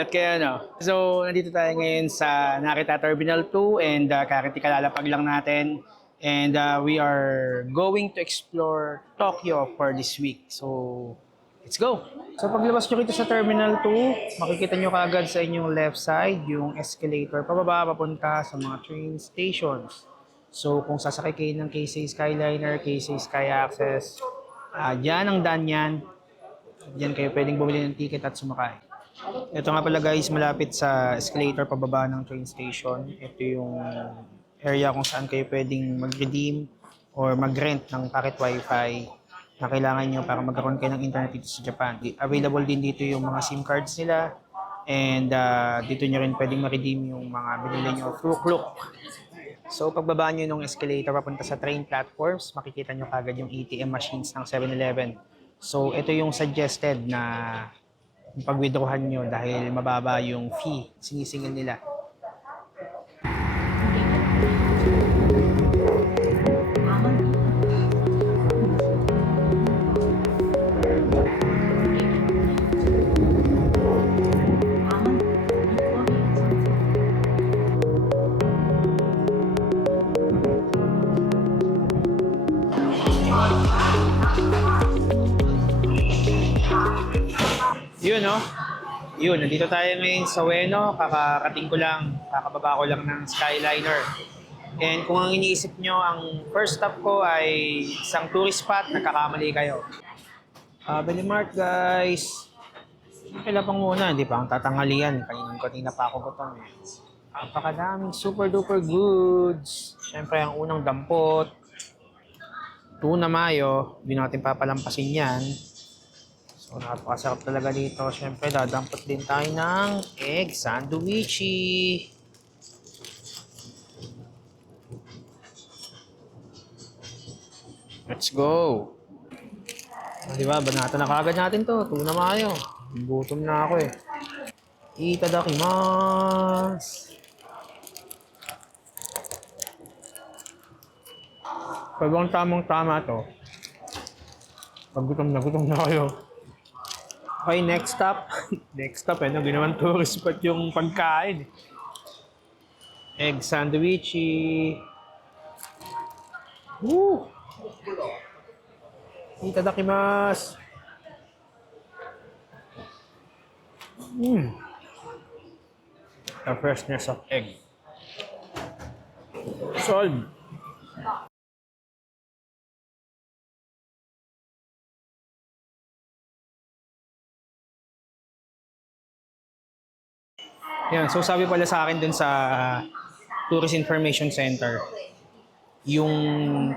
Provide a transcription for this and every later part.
Nagulat kayo, no? So, nandito tayo ngayon sa Narita Terminal 2 and currently kalalapag lang natin. And we are going to explore Tokyo for this week. So, let's go! So, paglabas nyo rito sa Terminal 2, makikita nyo kaagad sa inyong left side yung escalator pababa papunta sa mga train stations. So, kung sasakay kayo ng Keisei Skyliner, Keisei Sky Access, dyan ang daan yan. Diyan kayo pwedeng bumili ng ticket at sumakay. Ito nga pala guys, malapit sa escalator pababa ng train station. Ito yung area kung saan kayo pwedeng mag-redeem or mag-rent ng packet wifi na kailangan nyo para magkaroon kayo ng internet dito sa Japan. Available din dito yung mga SIM cards nila and dito nyo rin pwedeng ma-redeem yung mga binili nyo through Klook. So pagbaba nyo ng escalator papunta sa train platforms, makikita nyo kagad yung ATM machines ng 7-Eleven. So ito yung suggested na pag-withdrawhan nyo dahil mababa yung fee sinisingil nila. Yun, no? Yun, nandito tayo ngayon sa Ueno. Kakarating ko lang, kakababa ko lang ng Skyliner. And kung ang iniisip nyo, ang first stop ko ay isang tourist spot, nagkakamali kayo. Belimart, guys. Kailan pang muna, hindi pa ang tatanghalian. Kanina pa ako gutom eh. Napakadaming super duper goods. Siyempre, ang unang dampot. Tuna mayo, hindi natin papalampasin yan. So, napakasarap talaga dito. Siyempre, dadampot din tayo ng egg sandwich. Let's go! Diba, banata na kagad natin to. Tuna mayo. Gutom na ako eh. Itadakimasu! Pag ang tamang-tama to, pag gutom na kayo. Okay, next stop. Next stop, eh, no? Ginawan tourist spot yung pagkain. Egg sandwich. Woo! Itadakimasu. The freshness of egg. Solve. Yan, so sabi pala sa akin dun sa Tourist Information Center, yung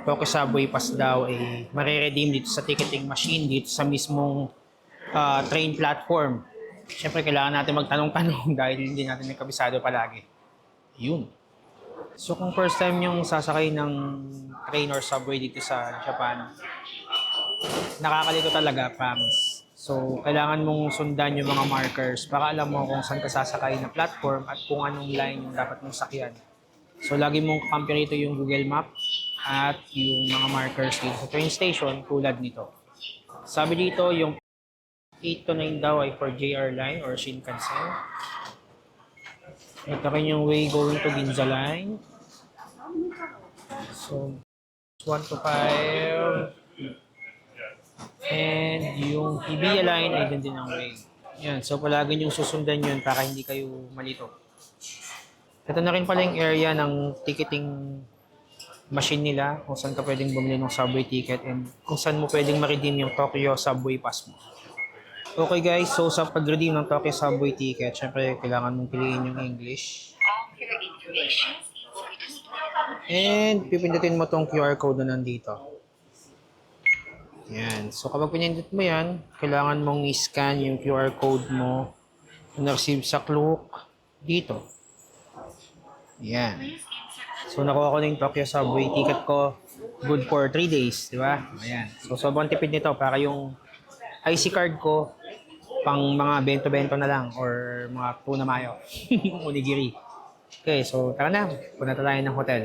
Tokyo Subway Pass daw ay mariredeem dito sa ticketing machine dito sa mismong train platform. Siyempre kailangan natin magtanong-tanong dahil hindi natin may kabisado palagi. Yun. So kung first time yung sasakay ng train or subway dito sa Japan, nakakalito talaga, promise. So, kailangan mong sundan yung mga markers para alam mo kung saan ka sasakay na platform at kung anong line yung dapat mong sakyan. So, lagi mong kakampi rito yung Google Map at yung mga markers dito sa train station tulad nito. Sabi dito, yung 8 to 9 daw ay for JR Line or Shinkansen. Ito rin yung way going to Ginza Line. So, 1 to 5. And yung Hibiya line ay din ang way. Yan, so palagi nyo susundan yun para hindi kayo malito. Ito na rin pala yung area ng ticketing machine nila kung saan ka pwedeng bumili ng subway ticket and kung saan mo pwedeng ma-redeem yung Tokyo Subway Pass mo. Okay guys, so sa pag-redeem ng Tokyo Subway ticket, syempre kailangan mong piliin yung English. And pipindutin mo tong QR code na nandito. Yan. So, kapag pinindot mo yan, kailangan mong i-scan yung QR code mo na receive sa Klook dito. Yan. So, nakuha ko na yung Tokyo Subway ticket ko. Good for 3 days, di ba? Ayan. So, sobrang tipid nito para yung IC card ko pang mga bento-bento na lang or mga tuna mayo. Onigiri. Okay, so tara na. Punta tayo ng hotel.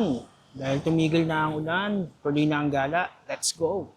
Ayun, dahil tumigil na ang ulan, tuloy na ang gala. Let's go!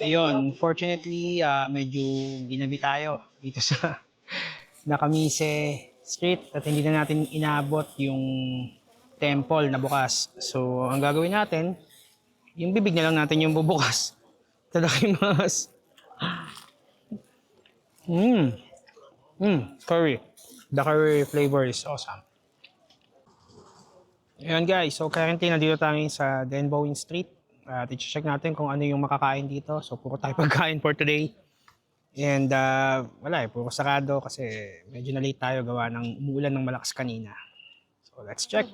Ayun, fortunately, medyo ginabi tayo dito sa Nakamise Street at hindi na natin inabot yung temple na bukas. So, ang gagawin natin, yung bibig na lang natin yung bubukas. Tadakimasu. Mmm. Curry. The curry flavor is awesome. Ayan guys, so currently nandito tayo sa Denbowing Street. At i-check natin kung ano yung makakain dito. So, puro tayo pagkain for today. And wala puro sarado kasi medyo na late tayo gawa ng umuulan ng malakas kanina. So let's check.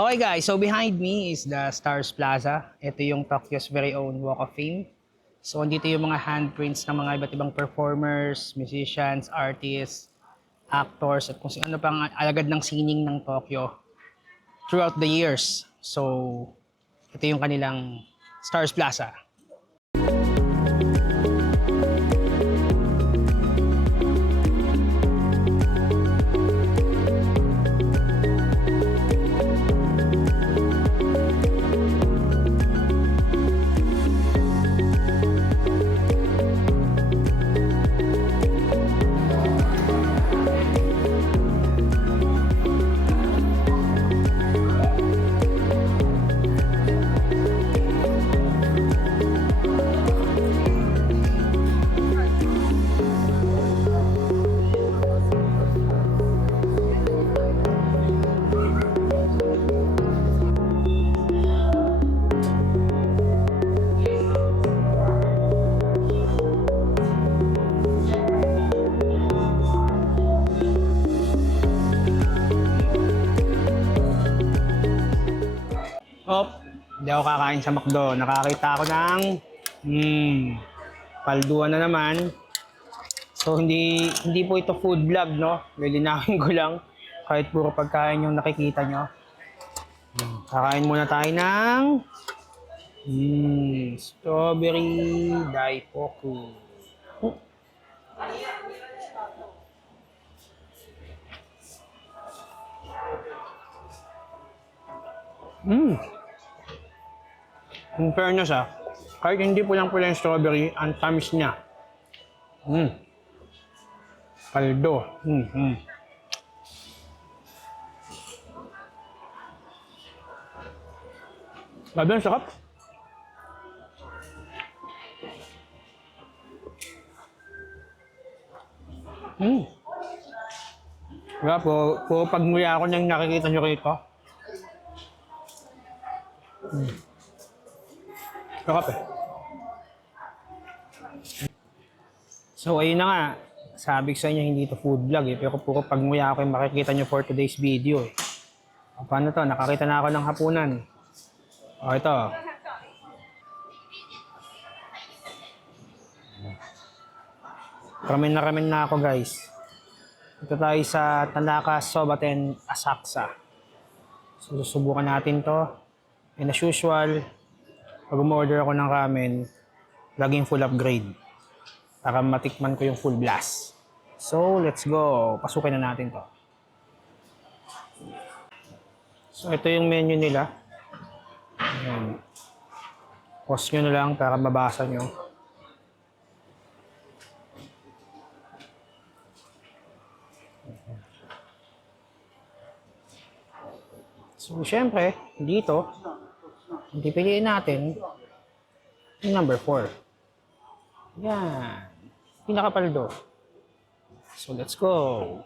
Okay guys, so behind me is the Stars Plaza. Ito yung Tokyo's very own Walk of Fame. So andito yung mga handprints ng mga iba't ibang performers, musicians, artists. actors at kung ano pang alagad ng sining ng Tokyo throughout the years. So, ito yung kanilang Stars Plaza. Op, hindi ako kakain sa McDo. Nakakita ako ng palduan na naman. So hindi po ito food vlog, no? Lilinawin ko lang kahit puro pagkain yung nakikita nyo. Kakain muna tayo ng strawberry daipoku. In fairness kahit hindi pulang-pula yung strawberry, ang tamis niya. Paldo. Grabe, ang sarap. Kaya po pagmuya ako niyang nakikita nyo rito. Sarap eh. So ayun na nga. Sabi ko sa inyo hindi ito food vlog eh. Pero puro pagmuya ako yung makikita nyo for today's video eh. O, paano to? Nakakita na ako ng hapunan. O ito. Ramen na ako guys. Ito tayo sa Tanaka Sobaten Asakusa. So, susubukan natin to. And as usual, pag umorder ako ng ramen, laging full upgrade. Para matikman ko yung full blast. So, let's go. Pasukin na natin to. So, ito yung menu nila. Ayan. Pause nyo na lang para mabasa nyo. So, syempre, dito, hindi piliin natin yung number 4. Yan. Pinakapaldo. So, let's go.